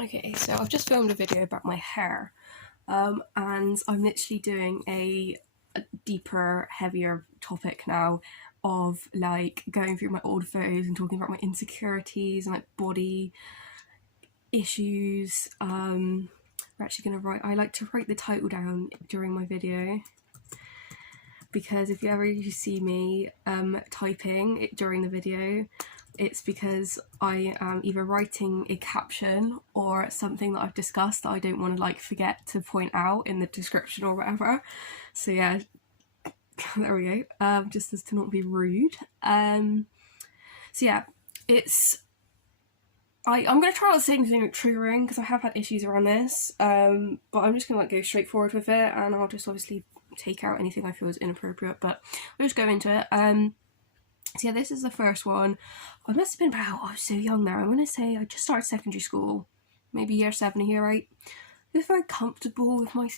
Okay, so I've just filmed a video about my hair, and I'm literally doing a deeper, heavier topic now of like going through my old photos and talking about my insecurities and like body issues. We're actually gonna write. I like to write the title down during my video because if you ever see me typing it during the video, it's because I am either writing a caption or something that I've discussed that I don't want to like forget to point out in the description or whatever. So yeah, there we go. Just as to not be rude. So yeah, I'm going to try not to say anything triggering because I have had issues around this, but I'm just going to like go straight forward with it, and I'll just obviously take out anything I feel is inappropriate, but we'll just go into it. So yeah, this is the first one. I must have been about, I was so young now, I'm going to say I just started secondary school, maybe year 7 here, right? I was very comfortable with my,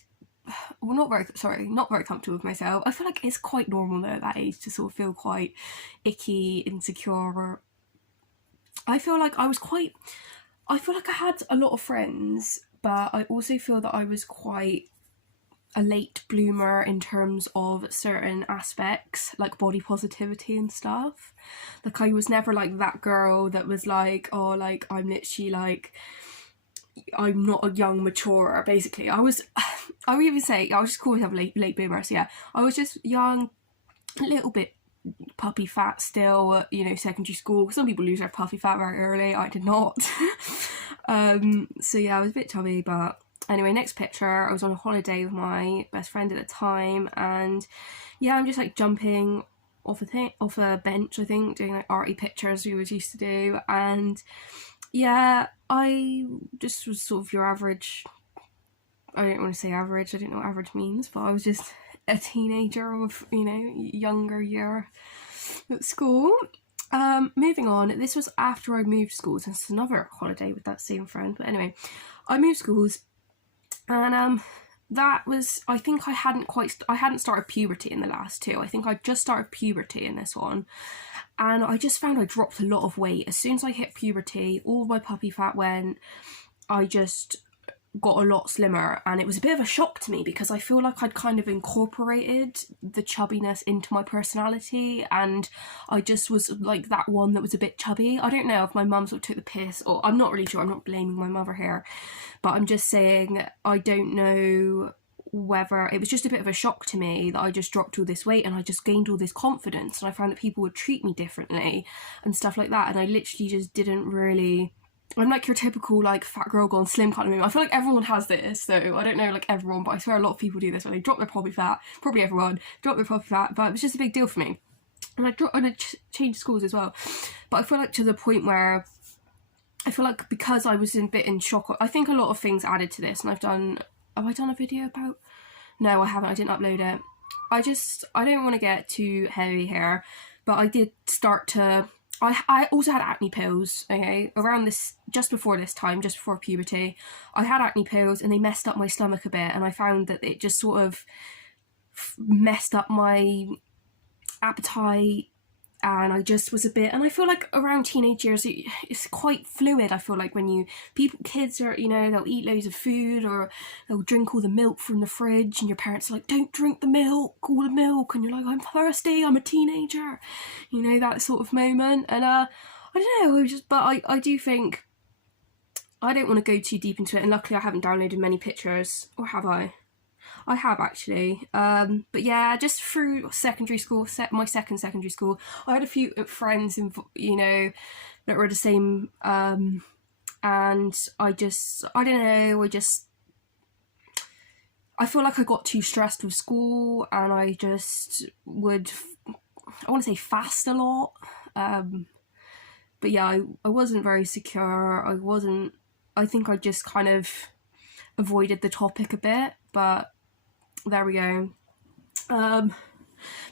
well not very comfortable with myself. I feel like it's quite normal though at that age to sort of feel quite icky, insecure. I feel like I had a lot of friends, but I also feel that I was quite a late bloomer in terms of certain aspects, like body positivity and stuff. Like I was never like that girl that was like, oh, like I'm literally like, I'm not a young mature. Basically, I would even say I was just call myself late bloomer. So yeah, I was just young, a little bit puppy fat still, you know, secondary school. Some people lose their puffy fat very early. I did not. So yeah, I was a bit chubby, but anyway, next picture, I was on a holiday with my best friend at the time, and yeah, I'm just like jumping off a bench, I think, doing like arty pictures we always used to do, and yeah, I just was sort of your average, I don't want to say average, I don't know what average means, but I was just a teenager of, you know, younger year at school. Moving on, this was after I moved schools, and it's another holiday with that same friend, but anyway, I moved schools, and that was, I think I hadn't started puberty in the last two. I think I just started puberty in this one, and I just found I dropped a lot of weight. As soon as I hit puberty, all my puppy fat went. I just got a lot slimmer, and it was a bit of a shock to me because I feel like I'd kind of incorporated the chubbiness into my personality, and I just was like that one that was a bit chubby. I don't know if my mum sort of took the piss, or I'm not really sure, I'm not blaming my mother here, but I'm just saying I don't know whether it was just a bit of a shock to me that I just dropped all this weight and I just gained all this confidence, and I found that people would treat me differently and stuff like that, and I literally just didn't really, I'm like your typical like fat girl gone slim kind of move. I feel like everyone has this, so I don't know like everyone, but I swear a lot of people do this where they drop their puppy fat, probably everyone drop their puppy fat, but it was just a big deal for me. And I changed schools as well, but I feel like to the point where I feel like because I was a bit in shock, I think a lot of things added to this, and have I done a video about? No, I haven't, I didn't upload it. I don't want to get too heavy here, but I did start to, I also had acne pills, okay, around this, just before puberty, I had acne pills and they messed up my stomach a bit, and I found that it just sort of messed up my appetite, and I just was a bit, and I feel like around teenage years it's quite fluid. I feel like when kids are, you know, they'll eat loads of food or they'll drink all the milk from the fridge, and your parents are like, don't drink all the milk, and you're like, I'm thirsty, I'm a teenager, you know, that sort of moment. And I don't know, but I do think, I don't want to go too deep into it, and luckily I haven't downloaded many pictures, or have I? I have actually, but yeah, just through secondary school, my second secondary school, I had a few friends, you know, that were the same, and I don't know, I feel like I got too stressed with school, and I just would, I want to say fast a lot, but yeah, I wasn't very secure. I think I just kind of avoided the topic a bit, but there we go. But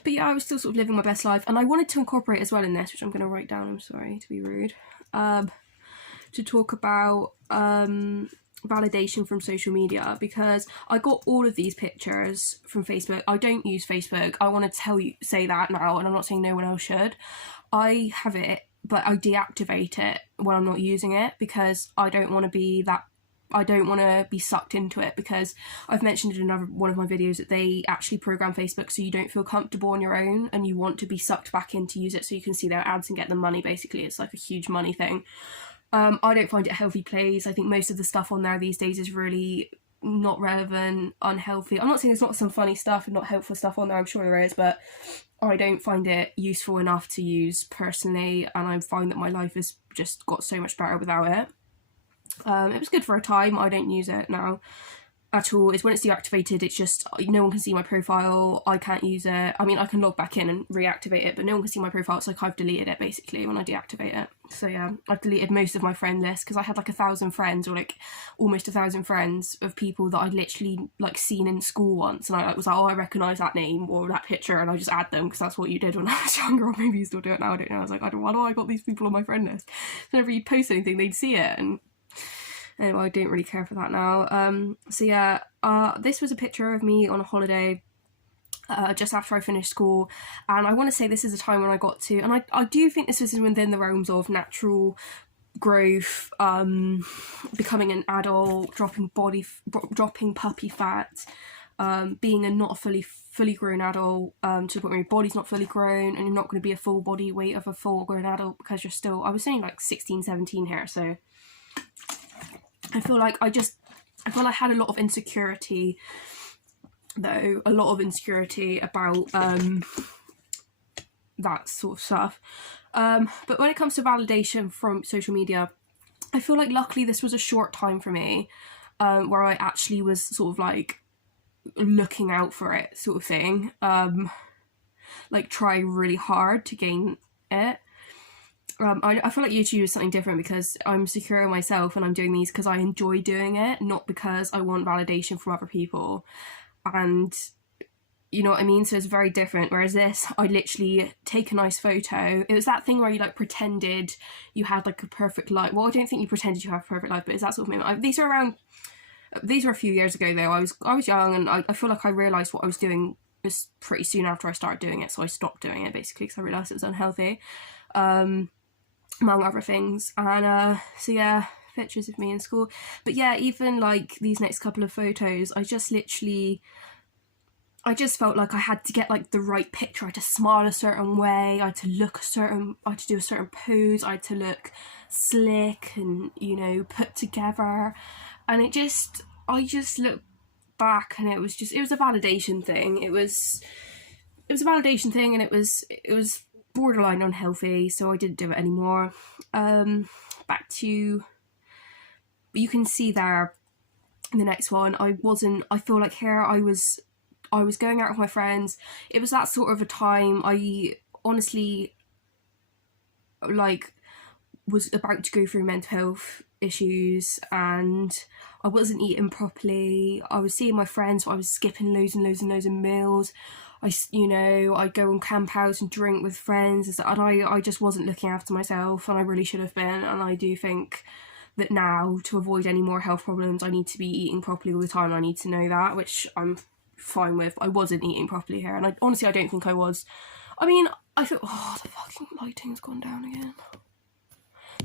yeah, I was still sort of living my best life, and I wanted to incorporate as well in this, which I'm going to write down, I'm sorry to be rude, to talk about validation from social media, because I got all of these pictures from Facebook. I don't use Facebook, I want to say that now, and I'm not saying no one else should. I have it, but I deactivate it when I'm not using it, because I don't want to be that I don't want to be sucked into it, because I've mentioned in another one of my videos that they actually program Facebook so you don't feel comfortable on your own and you want to be sucked back in to use it so you can see their ads and get the money. Basically, it's like a huge money thing. I don't find it a healthy place. I think most of the stuff on there these days is really not relevant, unhealthy. I'm not saying there's not some funny stuff and not helpful stuff on there, I'm sure there is, but I don't find it useful enough to use personally, and I find that my life has just got so much better without it. It was good for a time. I don't use it now at all. It's when it's deactivated, it's just no one can see my profile. I can't use it. I mean, I can log back in and reactivate it, but no one can see my profile. It's like I've deleted it basically when I deactivate it. So yeah, I've deleted most of my friend list because I had like 1,000 friends, or like almost 1,000 friends of people that I'd literally like seen in school once, and I was like, oh, I recognise that name or that picture, and I just add them because that's what you did when I was younger, or maybe you still do it now. I don't know. I was like, why do I got these people on my friend list? So whenever you post anything, they'd see it, and anyway, I don't really care for that now. So yeah, this was a picture of me on a holiday just after I finished school, and I want to say this is a time when I got to, and I do think this is within the realms of natural growth, becoming an adult, dropping puppy fat, being a not fully grown adult, to the point where your body's not fully grown and you're not going to be a full body weight of a full grown adult because you're still, I was saying like 16, 17 here, so I feel like I had a lot of insecurity, though, a lot of insecurity about that sort of stuff. But when it comes to validation from social media, I feel like luckily this was a short time for me, where I actually was sort of like looking out for it, sort of thing, like trying really hard to gain it. I feel like YouTube is something different because I'm secure in myself and I'm doing these because I enjoy doing it, not because I want validation from other people. And you know what I mean? So it's very different. Whereas this, I literally take a nice photo. It was that thing where you like pretended you had like a perfect life. Well, I don't think you pretended you have a perfect life, but it's that sort of moment. These were a few years ago though. I was young, and I feel like I realised what I was doing was pretty soon after I started doing it. So I stopped doing it basically because I realised it was unhealthy. Among other things. And so yeah, pictures of me in school. But yeah, even like these next couple of photos, I just felt like I had to get like the right picture. I had to smile a certain way, I had to do a certain pose, I had to look slick and, you know, put together. And I just look back and it was a validation thing. It was a validation thing, and it was borderline unhealthy, so I didn't do it anymore. Back to, you can see there in the next one, I feel like here I was going out with my friends. It was that sort of a time I honestly like was about to go through mental health issues, and I wasn't eating properly. I was seeing my friends, but I was skipping loads and loads and loads of meals. I'd go on camp out and drink with friends, and I just wasn't looking after myself, and I really should have been. And I do think that now, to avoid any more health problems, I need to be eating properly all the time. I need to know that, which I'm fine with. I wasn't eating properly here, and I honestly don't think I was. I mean, I feel, oh, the fucking lighting's gone down again.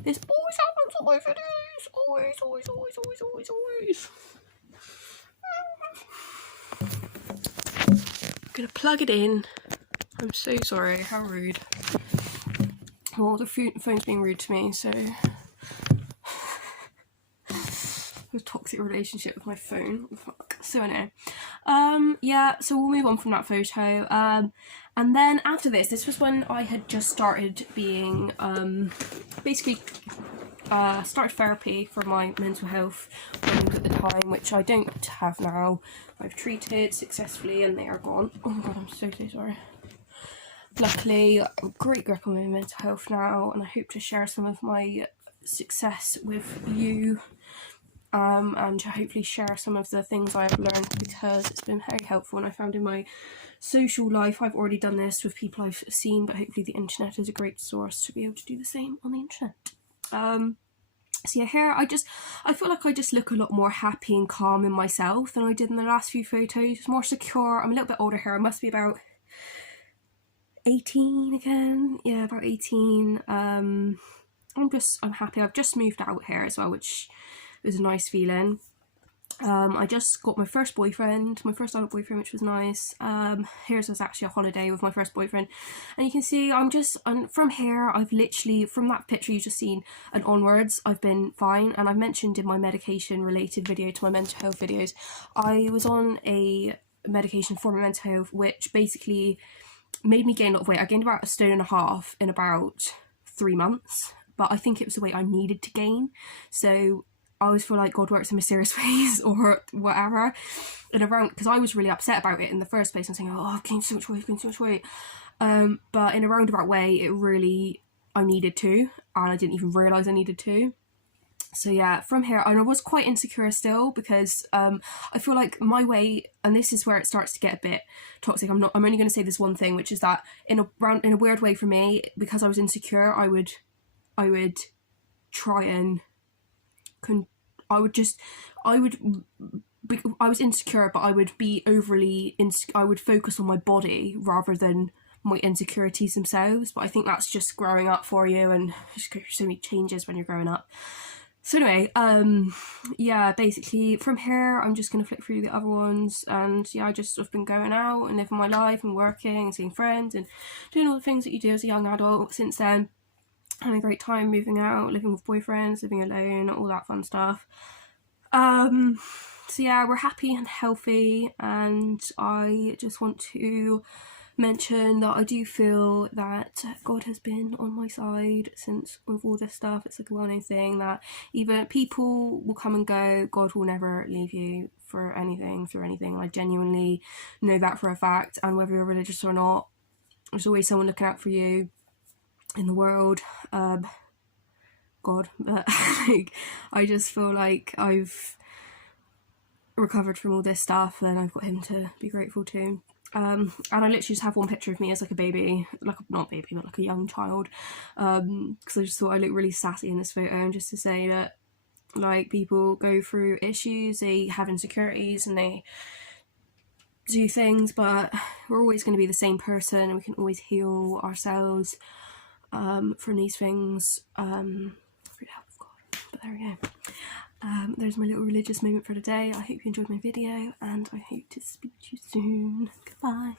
This always happens on my videos. Always, always, always, always, always, always. I'm gonna plug it in. I'm so sorry, how rude. Well, the phone's being rude to me, so a toxic relationship with my phone. Fuck. So anyway, yeah, so we'll move on from that photo. And then after this was when I had just started being, basically, started therapy for my mental health problems at the time, which I don't have now. I've treated successfully and they are gone. Oh my god, I'm so sorry. Luckily, I've a great grip on my mental health now, and I hope to share some of my success with you, and to hopefully share some of the things I've learned, because it's been very helpful, and I found in my social life, I've already done this with people I've seen, but hopefully the internet is a great source to be able to do the same on the internet. So yeah, here I feel like I just look a lot more happy and calm in myself than I did in the last few photos. More secure. I'm a little bit older here. I must be about 18 again. Yeah, about 18. I'm happy. I've just moved out here as well, which It was a nice feeling. I just got my first boyfriend, my first adult boyfriend, which was nice. Here's was actually a holiday with my first boyfriend, and you can see from here, I've literally, from that picture you've just seen and onwards, I've been fine. And I've mentioned in my medication related video to my mental health videos, I was on a medication for my mental health, which basically made me gain a lot of weight. I gained about 1.5 stone in about 3 months, but I think it was the weight I needed to gain. So I always feel like God works in mysterious ways or whatever. And around, because I was really upset about it in the first place. I'm saying, oh, I've gained so much weight, I've gained so much weight. But in a roundabout way, I needed to, and I didn't even realise I needed to. So yeah, from here, and I was quite insecure still, because I feel like my weight, and this is where it starts to get a bit toxic. I'm only going to say this one thing, which is that in a weird way for me, because I was insecure, I would try and I was insecure, but I would be I would focus on my body rather than my insecurities themselves. But I think that's just growing up for you, and just go through so many changes when you're growing up. So anyway, yeah, basically from here I'm just gonna flick through the other ones, and yeah, I've been going out and living my life and working and seeing friends and doing all the things that you do as a young adult since then. Having a great time, moving out, living with boyfriends, living alone, all that fun stuff. So yeah, we're happy and healthy, and I just want to mention that I do feel that God has been on my side since with all this stuff. It's like a well-known thing that even people will come and go, God will never leave you for anything, through anything. I genuinely know that for a fact, and whether you're religious or not, there's always someone looking out for you in the world. God, but like, I just feel like I've recovered from all this stuff, and I've got him to be grateful to. And I literally just have one picture of me as like a baby, not baby, but like a young child, because I just thought I looked really sassy in this photo, and just to say that, like, people go through issues, they have insecurities, and they do things, but we're always going to be the same person, and we can always heal ourselves from these things through the help of God. But there we go. There's my little religious moment for today. I hope you enjoyed my video, and I hope to speak to you soon. Goodbye.